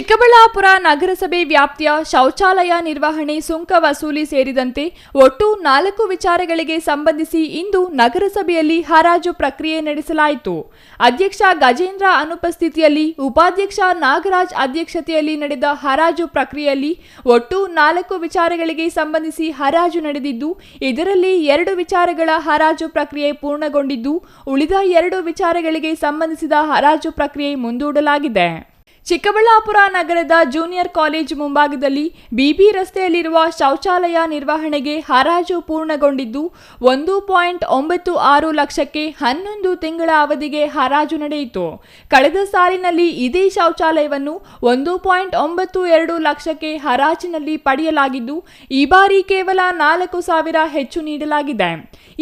ಚಿಕ್ಕಬಳ್ಳಾಪುರ ನಗರಸಭೆ ವ್ಯಾಪ್ತಿಯ ಶೌಚಾಲಯ ನಿರ್ವಹಣೆ ಸುಂಕ ವಸೂಲಿ ಸೇರಿದಂತೆ ಒಟ್ಟು ನಾಲ್ಕು ವಿಚಾರಗಳಿಗೆ ಸಂಬಂಧಿಸಿ ಇಂದು ನಗರಸಭೆಯಲ್ಲಿ ಹರಾಜು ಪ್ರಕ್ರಿಯೆ ನಡೆಸಲಾಯಿತು. ಅಧ್ಯಕ್ಷ ಗಜೇಂದ್ರ ಅನುಪಸ್ಥಿತಿಯಲ್ಲಿ, ಉಪಾಧ್ಯಕ್ಷ ನಾಗರಾಜ್ ಅಧ್ಯಕ್ಷತೆಯಲ್ಲಿ ನಡೆದ ಹರಾಜು ಪ್ರಕ್ರಿಯೆಯಲ್ಲಿ ಒಟ್ಟು ನಾಲ್ಕು ವಿಚಾರಗಳಿಗೆ ಸಂಬಂಧಿಸಿ ಹರಾಜು ನಡೆದಿದ್ದು, ಇದರಲ್ಲಿ ಎರಡು ವಿಚಾರಗಳ ಹರಾಜು ಪ್ರಕ್ರಿಯೆ ಪೂರ್ಣಗೊಂಡಿದ್ದು, ಉಳಿದ ಎರಡು ವಿಚಾರಗಳಿಗೆ ಸಂಬಂಧಿಸಿದ ಹರಾಜು ಪ್ರಕ್ರಿಯೆ ಮುಂದೂಡಲಾಗಿದೆ. ಚಿಕ್ಕಬಳ್ಳಾಪುರ ನಗರದ ಜೂನಿಯರ್ ಕಾಲೇಜು ಮುಂಭಾಗದಲ್ಲಿ ಬಿಬಿ ರಸ್ತೆಯಲ್ಲಿರುವ ಶೌಚಾಲಯ ನಿರ್ವಹಣೆಗೆ ಹರಾಜು ಪೂರ್ಣಗೊಂಡಿದ್ದು, ಒಂದು ಪಾಯಿಂಟ್ ಒಂಬತ್ತು ಆರು ಲಕ್ಷಕ್ಕೆ ಹನ್ನೊಂದು ತಿಂಗಳ ಅವಧಿಗೆ ಹರಾಜು ನಡೆಯಿತು. ಕಳೆದ ಸಾಲಿನಲ್ಲಿ ಇದೇ ಶೌಚಾಲಯವನ್ನು ಒಂದು ಪಾಯಿಂಟ್ ಒಂಬತ್ತು ಎರಡು ಲಕ್ಷಕ್ಕೆ ಹರಾಜಿನಲ್ಲಿ ಪಡೆಯಲಾಗಿದ್ದು, ಈ ಬಾರಿ ಕೇವಲ ನಾಲ್ಕು ಸಾವಿರ ಹೆಚ್ಚು ನೀಡಲಾಗಿದೆ.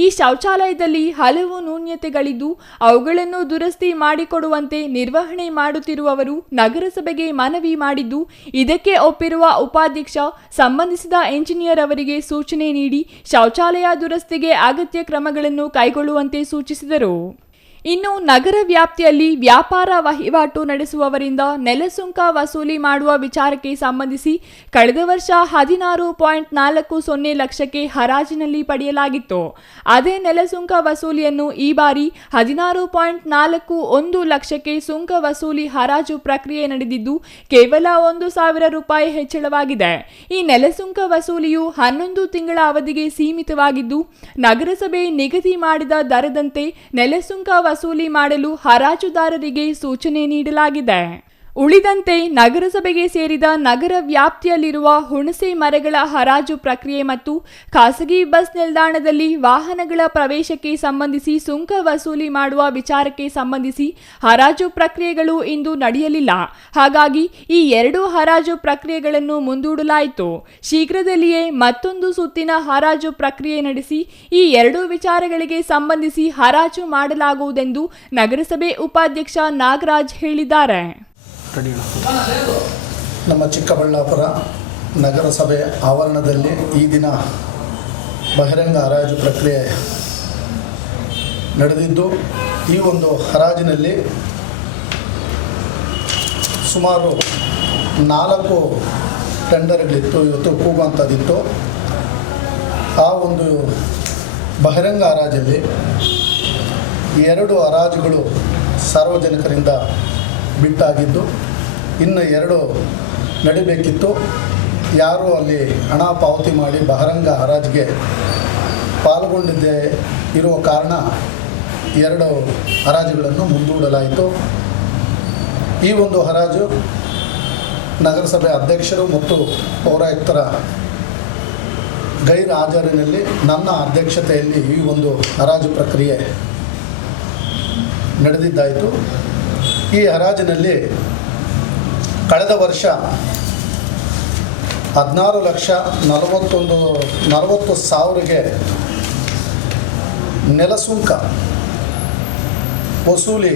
ಈ ಶೌಚಾಲಯದಲ್ಲಿ ಹಲವು ನ್ಯೂನ್ಯತೆಗಳಿದ್ದು ಅವುಗಳನ್ನು ದುರಸ್ತಿ ಮಾಡಿಕೊಡುವಂತೆ ನಿರ್ವಹಣೆ ಮಾಡುತ್ತಿರುವವರು ನಗರಸಭೆಗೆ ಮನವಿ ಮಾಡಿದ್ದು, ಇದಕ್ಕೆ ಒಪ್ಪಿರುವ ಉಪಾಧ್ಯಕ್ಷ, ಸಂಬಂಧಿಸಿದ ಎಂಜಿನಿಯರ್ ಅವರಿಗೆ ಸೂಚನೆ ನೀಡಿ ಶೌಚಾಲಯ ದುರಸ್ತಿಗೆ ಅಗತ್ಯ ಕ್ರಮಗಳನ್ನು ಕೈಗೊಳ್ಳುವಂತೆ ಸೂಚಿಸಿದರು. ಇನ್ನು ನಗರ ವ್ಯಾಪ್ತಿಯಲ್ಲಿ ವ್ಯಾಪಾರ ವಹಿವಾಟು ನಡೆಸುವವರಿಂದ ನೆಲಸುಂಕ ವಸೂಲಿ ಮಾಡುವ ವಿಚಾರಕ್ಕೆ ಸಂಬಂಧಿಸಿ ಕಳೆದ ವರ್ಷ ಹದಿನಾರು ಪಾಯಿಂಟ್ ನಾಲ್ಕು ಸೊನ್ನೆ ಲಕ್ಷಕ್ಕೆ ಹರಾಜಿನಲ್ಲಿ ಪಡೆಯಲಾಗಿತ್ತು. ಅದೇ ನೆಲಸುಂಕ ವಸೂಲಿಯನ್ನು ಈ ಬಾರಿ ಹದಿನಾರು ಪಾಯಿಂಟ್ ನಾಲ್ಕು ಒಂದು ಲಕ್ಷಕ್ಕೆ ಸುಂಕ ವಸೂಲಿ ಹರಾಜು ಪ್ರಕ್ರಿಯೆ ನಡೆದಿದ್ದು, ಕೇವಲ ಒಂದು ಸಾವಿರ ರೂಪಾಯಿ ಹೆಚ್ಚಳವಾಗಿದೆ. ಈ ನೆಲಸುಂಕ ವಸೂಲಿಯು ಹನ್ನೊಂದು ತಿಂಗಳ ಅವಧಿಗೆ ಸೀಮಿತವಾಗಿದ್ದು, ನಗರಸಭೆ ನಿಗದಿ ಮಾಡಿದ ದರದಂತೆ ನೆಲಸುಂಕ ವಸೂಲಿ ಮಾಡಲು ಹರಾಜುದಾರರಿಗೆ ಸೂಚನೆ ನೀಡಲಾಗಿದೆ. ಉಳಿದಂತೆ ನಗರಸಭೆಗೆ ಸೇರಿದ ನಗರ ವ್ಯಾಪ್ತಿಯಲ್ಲಿರುವ ಹುಣಸೆ ಮರಗಳ ಹರಾಜು ಪ್ರಕ್ರಿಯೆ ಮತ್ತು ಖಾಸಗಿ ಬಸ್ ನಿಲ್ದಾಣದಲ್ಲಿ ವಾಹನಗಳ ಪ್ರವೇಶಕ್ಕೆ ಸಂಬಂಧಿಸಿ ಸುಂಕ ವಸೂಲಿ ಮಾಡುವ ವಿಚಾರಕ್ಕೆ ಸಂಬಂಧಿಸಿ ಹರಾಜು ಪ್ರಕ್ರಿಯೆಗಳು ಇಂದು ನಡೆಯಲಿಲ್ಲ. ಹಾಗಾಗಿ ಈ ಎರಡು ಹರಾಜು ಪ್ರಕ್ರಿಯೆಗಳನ್ನು ಮುಂದೂಡಲಾಯಿತು. ಶೀಘ್ರದಲ್ಲಿಯೇ ಮತ್ತೊಂದು ಸುತ್ತಿನ ಹರಾಜು ಪ್ರಕ್ರಿಯೆ ನಡೆಸಿ ಈ ಎರಡು ವಿಚಾರಗಳಿಗೆ ಸಂಬಂಧಿಸಿ ಹರಾಜು ಮಾಡಲಾಗುವುದೆಂದು ನಗರಸಭೆ ಉಪಾಧ್ಯಕ್ಷ ನಾಗರಾಜ್ ಹೇಳಿದ್ದಾರೆ. ರೆಡಿ ನಮ್ಮ ಚಿಕ್ಕಬಳ್ಳಾಪುರ ನಗರಸಭೆ ಆವರಣದಲ್ಲಿ ಈ ದಿನ ಬಹಿರಂಗ ಹರಾಜು ಪ್ರಕ್ರಿಯೆ ನಡೆದಿದ್ದು, ಈ ಒಂದು ಹರಾಜಿನಲ್ಲಿ ಸುಮಾರು ನಾಲ್ಕು ಟೆಂಡರ್ಗಳಿತ್ತು. ಇವತ್ತು ಕೂಗುವಂಥದ್ದಿತ್ತು. ಆ ಒಂದು ಬಹಿರಂಗ ಹರಾಜಲ್ಲಿ ಎರಡು ಹರಾಜುಗಳು ಸಾರ್ವಜನಿಕರಿಂದ ಬಿಟ್ಟಾಗಿದ್ದು, ಇನ್ನು ಎರಡು ನಡಿಬೇಕಿತ್ತು. ಯಾರು ಅಲ್ಲಿ ಹಣ ಪಾವತಿ ಮಾಡಿ ಬಹಿರಂಗ ಹರಾಜಿಗೆ ಪಾಲ್ಗೊಂಡಿದ್ದೇ ಇರುವ ಕಾರಣ ಎರಡು ಹರಾಜುಗಳನ್ನು ಮುಂದೂಡಲಾಯಿತು. ಈ ಒಂದು ಹರಾಜು ನಗರಸಭೆ ಅಧ್ಯಕ್ಷರು ಮತ್ತು ಪೌರಾಯುಕ್ತರ ಗೈರ ಹಾಜರಿನಲ್ಲಿ ನನ್ನ ಅಧ್ಯಕ್ಷತೆಯಲ್ಲಿ ಈ ಒಂದು ಹರಾಜು ಪ್ರಕ್ರಿಯೆ ನಡೆದಿದ್ದಾಯಿತು. ಈ ಹರಾಜಿನಲ್ಲಿ ಕಳೆದ ವರ್ಷ ಹದಿನಾರು ಲಕ್ಷ ನಲವತ್ತೊಂದು, ನಲವತ್ತು ಸಾವಿರಗೆ ನೆಲಸುಂಕ ವಸೂಲಿ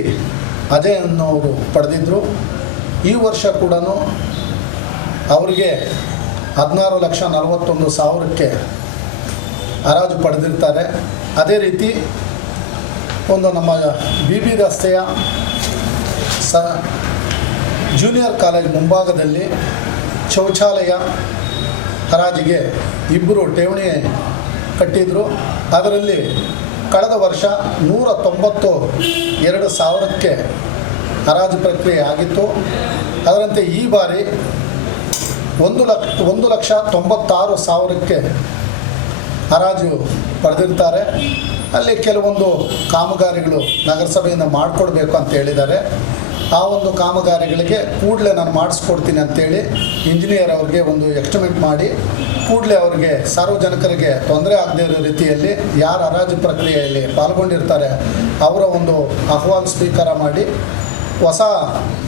ಅದೇ ಅನ್ನೋರು ಪಡೆದಿದ್ದರು ಈ ವರ್ಷ ಕೂಡ ಅವರಿಗೆ ಹದಿನಾರು ಲಕ್ಷ ನಲವತ್ತೊಂದು ಸಾವಿರಕ್ಕೆ ಹರಾಜು ಪಡೆದಿರ್ತಾರೆ. ಅದೇ ರೀತಿ ಒಂದು ನಮ್ಮ ಬಿ ಬಿ ರಸ್ತೆಯ ಸ ಜೂನಿಯರ್ ಕಾಲೇಜ್ ಮುಂಭಾಗದಲ್ಲಿ ಶೌಚಾಲಯ ಹರಾಜಿಗೆ ಇಬ್ಬರು ಠೇವಣಿ ಕಟ್ಟಿದ್ರು. ಅದರಲ್ಲಿ ಕಳೆದ ವರ್ಷ ನೂರ ತೊಂಬತ್ತು ಎರಡು ಸಾವಿರಕ್ಕೆ ಹರಾಜು ಪ್ರಕ್ರಿಯೆ ಆಗಿತ್ತು. ಅದರಂತೆ ಈ ಬಾರಿ ಒಂದು ಲಕ್ಷ ಒಂದು ಲಕ್ಷ ತೊಂಬತ್ತಾರು ಸಾವಿರಕ್ಕೆ ಹರಾಜು ಪಡೆದಿರ್ತಾರೆ. ಅಲ್ಲಿ ಕೆಲವೊಂದು ಕಾಮಗಾರಿಗಳು ನಗರಸಭೆಯಿಂದ ಮಾಡಿಕೊಡ್ಬೇಕು ಅಂತ ಹೇಳಿದ್ದಾರೆ. ಆ ಒಂದು ಕಾಮಗಾರಿಗಳಿಗೆ ಕೂಡಲೇ ನಾನು ಮಾಡಿಸ್ಕೊಡ್ತೀನಿ ಅಂತೇಳಿ ಇಂಜಿನಿಯರ್ ಅವ್ರಿಗೆ ಒಂದು ಎಸ್ಟಿಮೇಟ್ ಮಾಡಿ ಕೂಡಲೇ ಅವ್ರಿಗೆ ಸಾರ್ವಜನಿಕರಿಗೆ ತೊಂದರೆ ಆಗದೇ ಇರೋ ರೀತಿಯಲ್ಲಿ ಯಾರು ಹರಾಜು ಪ್ರಕ್ರಿಯೆಯಲ್ಲಿ ಪಾಲ್ಗೊಂಡಿರ್ತಾರೆ ಅವರ ಒಂದು ಅಹವಾಲು ಸ್ವೀಕಾರ ಮಾಡಿ ಹೊಸ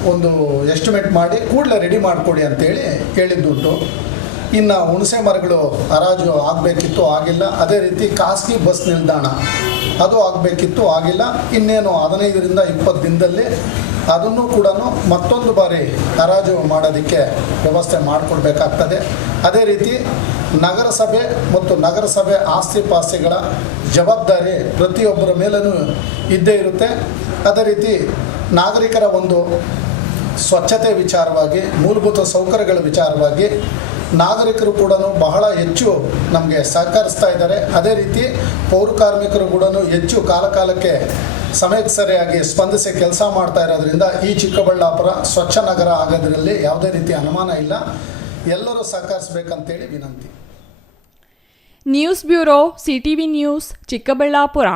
ಒಂದು ಎಸ್ಟಿಮೇಟ್ ಮಾಡಿ ಕೂಡಲೇ ರೆಡಿ ಮಾಡಿಕೊಡಿ ಅಂತೇಳಿ ಹೇಳಿದ್ದುಂಟು ಇನ್ನು ಹುಣಸೆ ಮರಗಳು ಹರಾಜು ಆಗಬೇಕಿತ್ತು, ಆಗಿಲ್ಲ. ಅದೇ ರೀತಿ ಖಾಸಗಿ ಬಸ್ ನಿಲ್ದಾಣ ಅದು ಆಗಬೇಕಿತ್ತು, ಆಗಿಲ್ಲ. ಇನ್ನೇನು ಹದಿನೈದರಿಂದ ಇಪ್ಪತ್ತು ದಿನದಲ್ಲಿ ಅದನ್ನು ಕೂಡ ಮತ್ತೊಂದು ಬಾರಿ ಹರಾಜು ಮಾಡೋದಕ್ಕೆ ವ್ಯವಸ್ಥೆ ಮಾಡಿಕೊಡ್ಬೇಕಾಗ್ತದೆ. ಅದೇ ರೀತಿ ನಗರಸಭೆ ಮತ್ತು ನಗರಸಭೆ ಆಸ್ತಿ ಪಾಸ್ತಿಗಳ ಜವಾಬ್ದಾರಿ ಪ್ರತಿಯೊಬ್ಬರ ಮೇಲೂ ಇದ್ದೇ ಇರುತ್ತೆ. ಅದೇ ರೀತಿ ನಾಗರಿಕರ ಒಂದು ಸ್ವಚ್ಛತೆ ವಿಚಾರವಾಗಿ, ಮೂಲಭೂತ ಸೌಕರ್ಯಗಳ ವಿಚಾರವಾಗಿ ನಾಗರಿಕರು ಕೂಡ ಬಹಳ ಹೆಚ್ಚು ನಮಗೆ ಸಹಕರಿಸ್ತಾ ಇದ್ದಾರೆ. ಅದೇ ರೀತಿ ಪೌರ ಕಾರ್ಮಿಕರು ಕೂಡ ಹೆಚ್ಚು ಕಾಲಕಾಲಕ್ಕೆ ಸಮಯಕ್ಕೆ ಸರಿಯಾಗಿ ಸ್ಪಂದಿಸಿ ಕೆಲಸ ಮಾಡ್ತಾ ಇರೋದ್ರಿಂದ ಈ ಚಿಕ್ಕಬಳ್ಳಾಪುರ ಸ್ವಚ್ಛ ನಗರ ಆಗೋದ್ರಲ್ಲಿ ಯಾವುದೇ ರೀತಿ ಅನುಮಾನ ಇಲ್ಲ. ಎಲ್ಲರೂ ಸಹಕರಿಸಬೇಕಂತೇಳಿ ವಿನಂತಿ. News bureau, CTV news, Chikkaballapur.